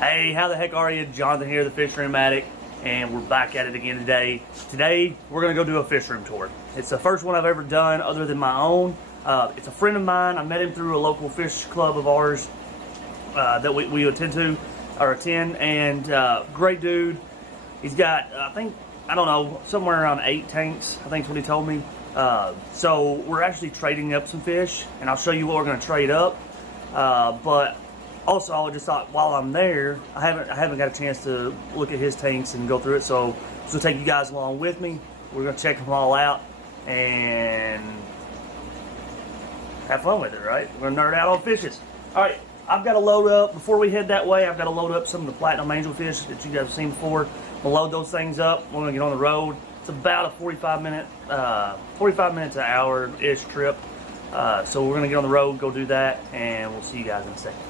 Hey, how the heck are you? Jonathan here, the Fish Room Addict, and we're back at it again today. Today, we're gonna go do a fish room tour. It's the first one I've ever done other than my own. It's a friend of mine. I met him through a local fish club of ours that we attend, and great dude. He's got, I don't know, somewhere around 8 tanks, I think is what he told me. So we're actually trading up some fish, and I'll show you what we're gonna trade up. But also, I just thought while I'm there, I haven't got a chance to look at his tanks and go through it, so take you guys along with me. We're gonna check them all out and have fun with it, right? We're gonna nerd out on fishes. All right, I've got to load up before we head that way. I've got to load up some of the platinum angelfish that you guys have seen before. We'll load those things up. We're gonna get on the road. It's about a 45 minutes to an hour-ish trip. So we're gonna get on the road, go do that, and we'll see you guys in a second.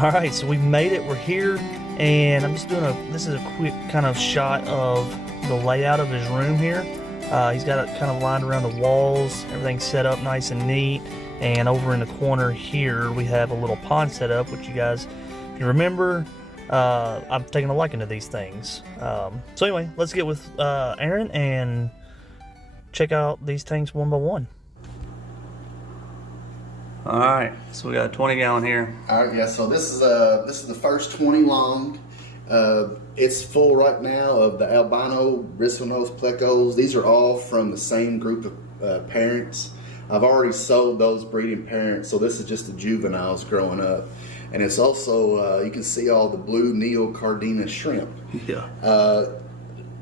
All right, so we've made it. We're here, and I'm just doing this is a quick kind of shot of the layout of his room here. He's got it kind of lined around the walls. Everything's set up nice and neat. And over in the corner here, we have a little pond set up, which you guys, if you remember, I'm taking a liking to these things. So anyway, let's get with Aaron and check out these tanks one by one. All right, so we got a 20 gallon here. All right, yeah. So this is the first 20 long. It's full right now of the albino bristlenose plecos. These are all from the same group of parents. I've already sold those breeding parents, so this is just the juveniles growing up. And it's also you can see all the blue neocardina shrimp. Yeah.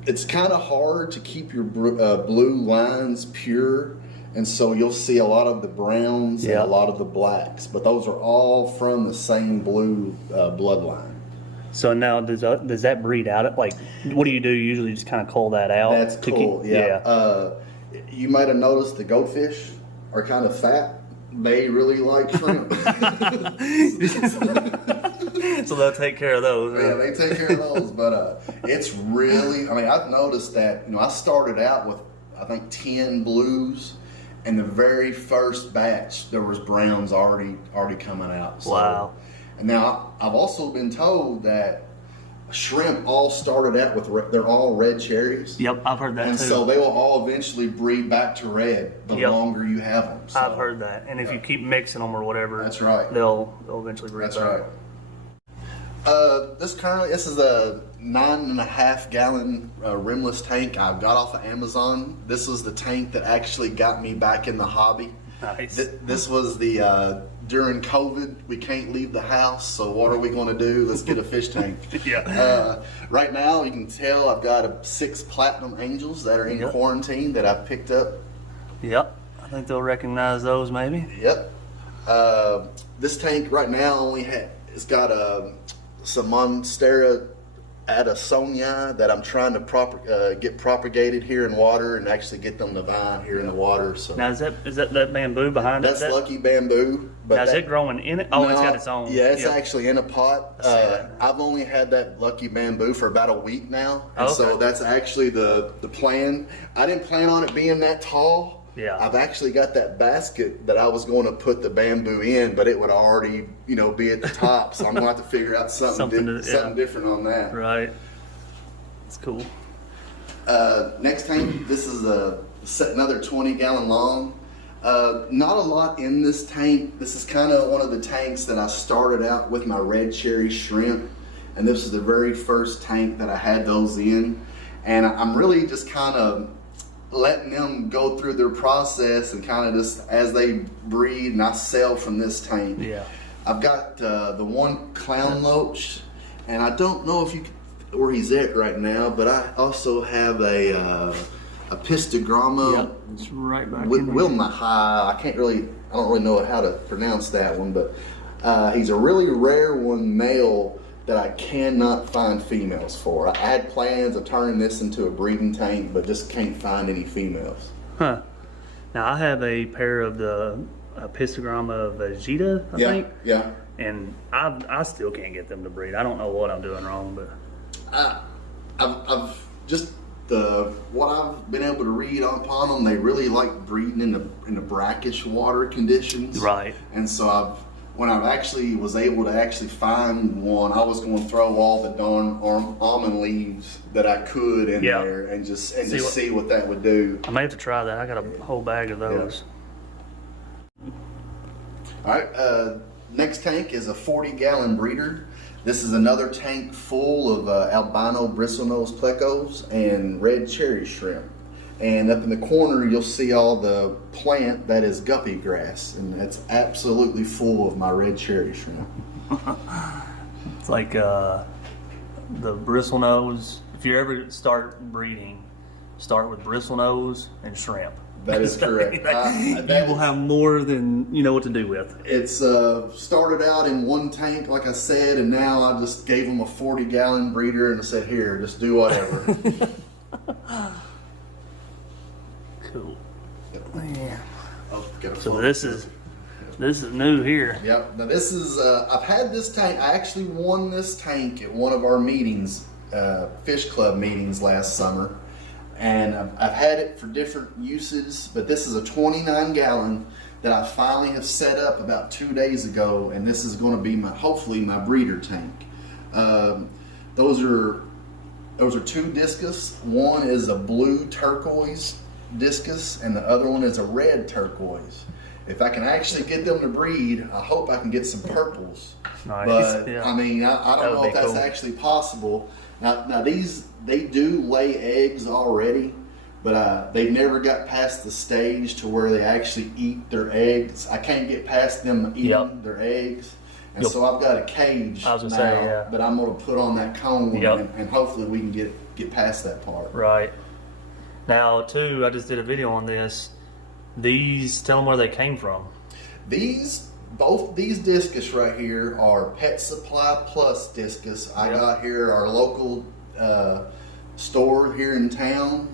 It's kind of hard to keep your blue lines pure. And so you'll see a lot of the browns and a lot of the blacks, but those are all from the same blue bloodline. So now, does that breed out? Like, what do you do? You usually just kind of cull that out? That's cool, yeah. You might have noticed the goldfish are kind of fat. They really like shrimp. So they'll take care of those. Right? Yeah, they take care of those, but it's really, I've noticed that, I started out with, I think, 10 blues. And the very first batch, there was browns already coming out. So, wow. And now I've also been told that shrimp all started out with, they're all red cherries. Yep, I've heard that and too. And so they will all eventually breed back to red the longer you have them. So, I've heard that. And if you keep mixing them or whatever, that's right. They'll eventually breed back. That's right. This is a 9.5 gallon rimless tank I got off of Amazon. This was the tank that actually got me back in the hobby. Nice. This was the during COVID, we can't leave the house, so what are we going to do? Let's get a fish tank. Yeah. Right now, you can tell I've got 6 platinum angels that are in quarantine that I've picked up. Yep. I think they'll recognize those maybe. Yep. This tank right now it's got some Monstera Addisonii that I'm trying to get propagated here in water and actually get them to vine here in the water. So now is that bamboo behind it? That's lucky bamboo. But now is it growing in it? Oh, no, it's got its own. Yeah, it's actually in a pot. I've only had that lucky bamboo for about a week now, and so that's actually the plan. I didn't plan on it being that tall. Yeah. I've actually got that basket that I was going to put the bamboo in, but it would already, be at the top. So I'm going to have to figure out something different on that. Right. That's cool. Next tank, this is another 20 gallon long. Not a lot in this tank. This is kind of one of the tanks that I started out with my red cherry shrimp. And this is the very first tank that I had those in. And I'm really just kind of letting them go through their process and kind of just as they breed, and I sell from this tank. Yeah. I've got the one clown loach, and I don't know where he's at right now, but I also have a a Pistogramma. Yep, it's right back in Wilma High. I don't really know how to pronounce that one, but he's a really rare one, male, that I cannot find females for. I had plans of turning this into a breeding tank, but just can't find any females. Huh. Now I have a pair of the Pistogramma Vegeta, I think. Yeah. And I still can't get them to breed. I don't know what I'm doing wrong, but I've just what I've been able to read upon them. They really like breeding in the brackish water conditions. Right. And so when I actually was able to actually find one, I was going to throw all the darn almond leaves that I could in there and just see what that would do. I may have to try that. I got a whole bag of those. Yeah. All right. Next tank is a 40-gallon breeder. This is another tank full of albino bristlenose plecos and red cherry shrimp. And up in the corner, you'll see all the plant that is guppy grass, and it's absolutely full of my red cherry shrimp. It's like the bristlenose. If you ever start breeding, start with bristlenose and shrimp. That is correct. You will have more than you know what to do with. It's started out in one tank, like I said, and now I just gave them a 40-gallon breeder and I said, here, just do whatever. Cool. Yeah. So this is new here. Yep. Now this is I've had this tank. I actually won this tank at one of our meetings, fish club meetings last summer, and I've had it for different uses. But this is a 29-gallon that I finally have set up about 2 days ago, and this is going to be hopefully my breeder tank. Those are two discus. One is a blue turquoise discus and the other one is a red turquoise. If I can actually get them to breed, I hope I can get some purples. Nice. But yeah. I mean, I don't know if that's cool. Actually possible. Now these, they do lay eggs already, but they've never got past the stage to where they actually eat their eggs. I can't get past them eating their eggs. And so I've got a cage now that I'm going to put on that cone, and hopefully we can get past that part. Right. Now, too, I just did a video on this. These, tell them where they came from. Both these discus right here are Pet Supply Plus discus. I got here our local store here in town.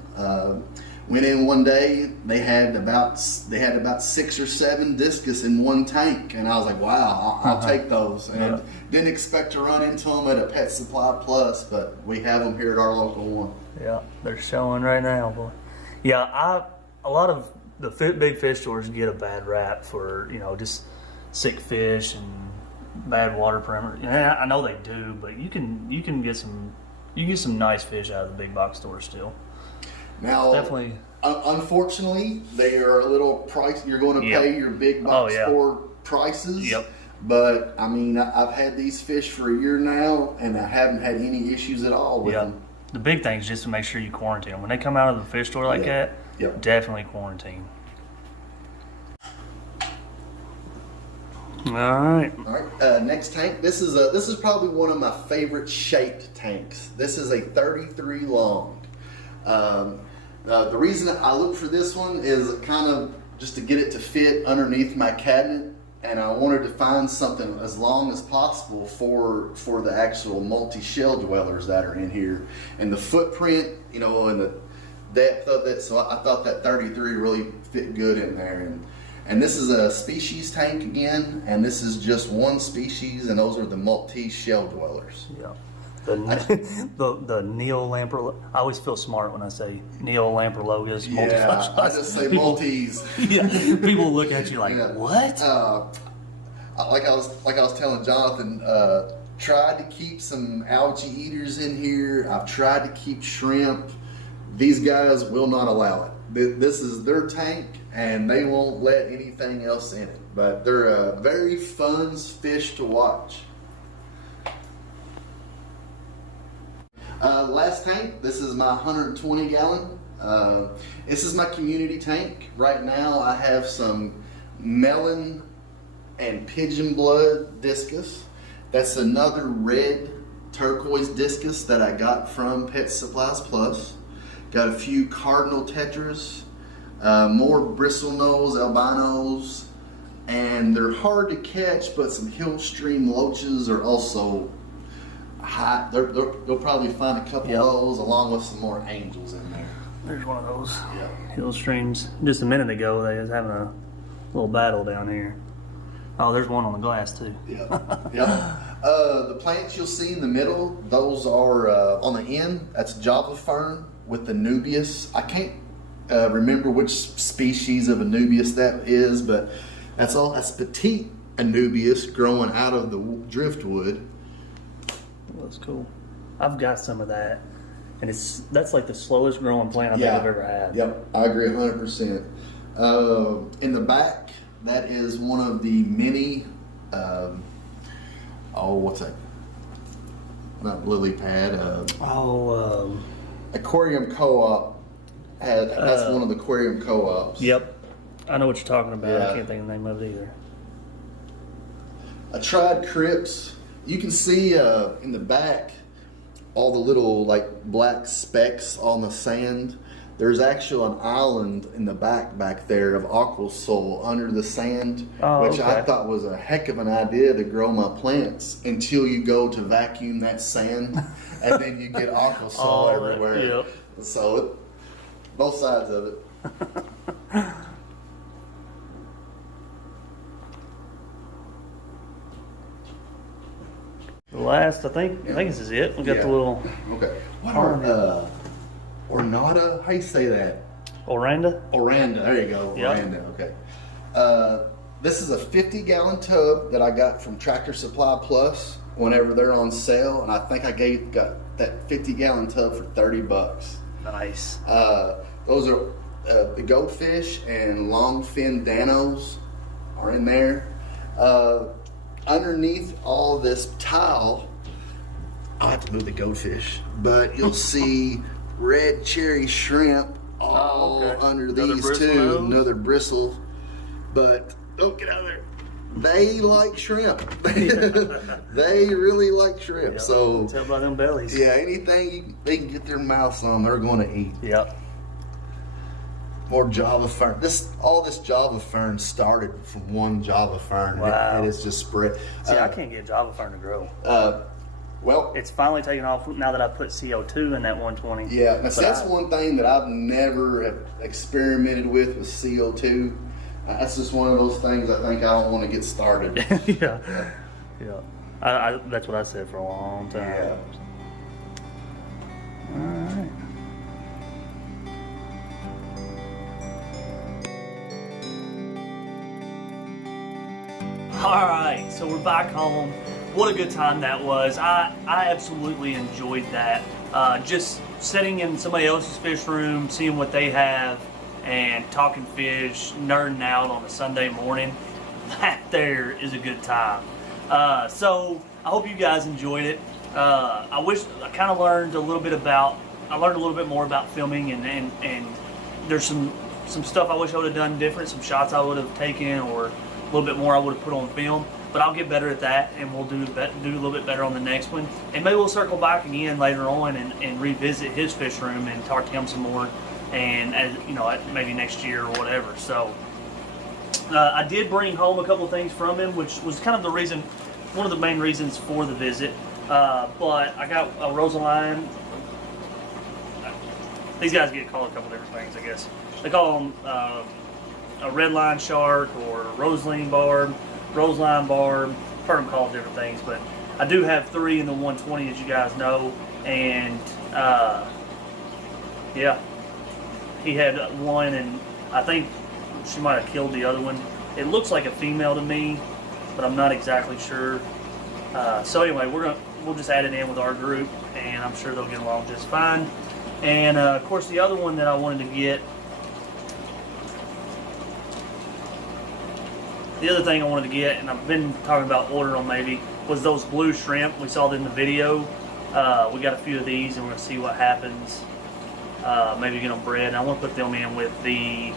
Went in one day, they had about 6 or 7 discus in one tank, and I was like, wow, I'll take those. And didn't expect to run into them at a Pet Supply Plus, but we have them here at our local one. Yeah, they're showing right now, boy. Yeah, a lot of the big fish stores get a bad rap for, just sick fish and bad water parameters. Yeah, I know they do, but you can get some nice fish out of the big box stores still. Now, definitely. Unfortunately, they are a little price. You're going to pay your big box store prices. Yep. But I mean, I've had these fish for a year now, and I haven't had any issues at all with them. The big thing is just to make sure you quarantine them. When they come out of the fish store like that, definitely quarantine. All right. Next tank. This is probably one of my favorite shaped tanks. This is a 33 long. The reason I look for this one is kind of just to get it to fit underneath my cabinet, and I wanted to find something as long as possible for the actual multi-shell dwellers that are in here, and the footprint, and the depth of it. So I thought that 33 really fit good in there. And this is a species tank again, and this is just one species, and those are the multi-shell dwellers. Yeah. The Neolamprologus. I always feel smart when I say Neolamprologus. Yeah, I just say Maltese. People look at you like, what? Like I was telling Jonathan, tried to keep some algae eaters in here. I've tried to keep shrimp. These guys will not allow it. This is their tank, and they won't let anything else in it. But they're very fun fish to watch. Last tank, this is my 120 gallon. This is my community tank. Right now I have some melon and pigeon blood discus. That's another red turquoise discus that I got from Pet Supplies Plus. Got a few cardinal tetras, more bristlenose, albinos, and they're hard to catch, but some hill stream loaches are also high. They'll probably find a couple of those along with some more angels in there. There's one of those Yep. hill streams. Just a minute ago, they was having a little battle down here. Oh, there's one on the glass too. Yeah, yeah. The plants you'll see in the middle, those are on the end. That's Java fern with the Anubias. I can't remember which species of Anubias that is, but that's all. That's petite Anubias growing out of the driftwood. That's cool. I've got some of that, and that's like the slowest growing plant I think I've ever had. Yep, I agree 100%. In the back, that is one of the mini. What's that? Not lily pad. Aquarium Co-op. That's one of the aquarium co-ops. Yep, I know what you're talking about. Yeah. I can't think of the name of it either. I tried crypts. You can see in the back all the little like black specks on the sand. There's actually an island in the back there of aquasol under the sand, which I thought was a heck of an idea to grow my plants until you go to vacuum that sand and then you get aquasol everywhere. Yep. So both sides of it. The last, I think this is it. We got the little Okay. What are Ornata? How you say that? Oranda. Oranda. There you go. Yep. Oranda. Okay. This is a 50-gallon tub that I got from Tractor Supply Plus whenever they're on sale, and I think I got that 50-gallon tub for $30. Nice. Those are the goldfish and long fin danos are in there. Underneath all this tile, I'll have to move the goldfish, but you'll see red cherry shrimp all under Another these bristle two. nose? Another bristle, but don't get out of there. They like shrimp. They really like shrimp. Yep. So Tell by them bellies. yeah, anything they can get their mouths on, they're going to eat. Yep. More Java fern. All this Java fern started from one Java fern. Wow. And it's just spread. See, I can't get Java fern to grow. Well, It's finally taken off now that I put CO2 in that 120. yeah. Now, see, But that's one thing that I've never have experimented with CO2. That's just one of those things I think I don't want to get started. yeah. I that's what I said for a long time. Yeah. All right. All right, so we're back home. What a good time that was. I absolutely enjoyed that. Just sitting in somebody else's fish room, seeing what they have, and talking fish, nerding out on a Sunday morning. That there is a good time. So I hope you guys enjoyed it. I kind of learned a little bit more about filming, and there's some stuff I wish I would have done different, some shots I would have taken, or a little bit more I would have put on film. But I'll get better at that, and we'll do a little bit better on the next one. And maybe we'll circle back again later on and revisit his fish room and talk to him some more, and maybe next year or whatever. So I did bring home a couple of things from him, which was kind of one of the main reasons for the visit. But I got a Rosaline. These guys get called a couple different things, I guess. They call them a red line shark or Rosaline barb. Roseline barb, heard them called different things, but I do have 3 in the 120, as you guys know, and yeah, he had one, and I think she might have killed the other one. It looks like a female to me, but I'm not exactly sure. So anyway, we'll just add it in with our group, and I'm sure they'll get along just fine. And of course, the other one that I wanted to get. The other thing I wanted to get, and I've been talking about ordering them maybe, was those blue shrimp. We saw them in the video. We got a few of these, and we're going to see what happens. Maybe get them bred. And I want to put them in with the,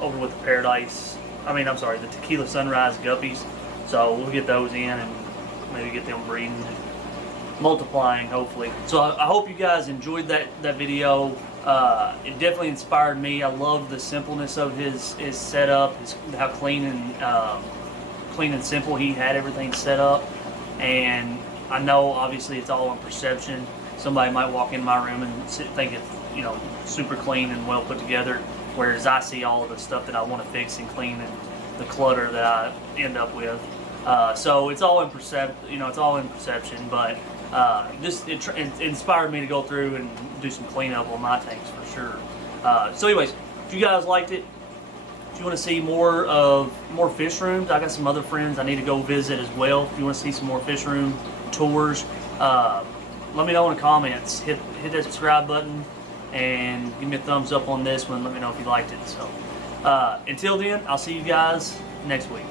over with the the Tequila Sunrise Guppies. So we'll get those in and maybe get them breeding. multiplying, hopefully. So I hope you guys enjoyed that video. It definitely inspired me. I love the simpleness of his setup, how clean and simple he had everything set up. And I know obviously it's all on perception. Somebody might walk in my room and think it's, you know, super clean and well put together, whereas I see all of the stuff that I want to fix and clean and the clutter that I end up with. So it's all in perception, but it inspired me to go through and do some cleanup on my tanks for sure. So anyways, if you guys liked it, if you want to see more fish rooms, I got some other friends I need to go visit as well. If you want to see some more fish room tours, let me know in the comments. Hit that subscribe button and give me a thumbs up on this one. Let me know if you liked it. So until then, I'll see you guys next week.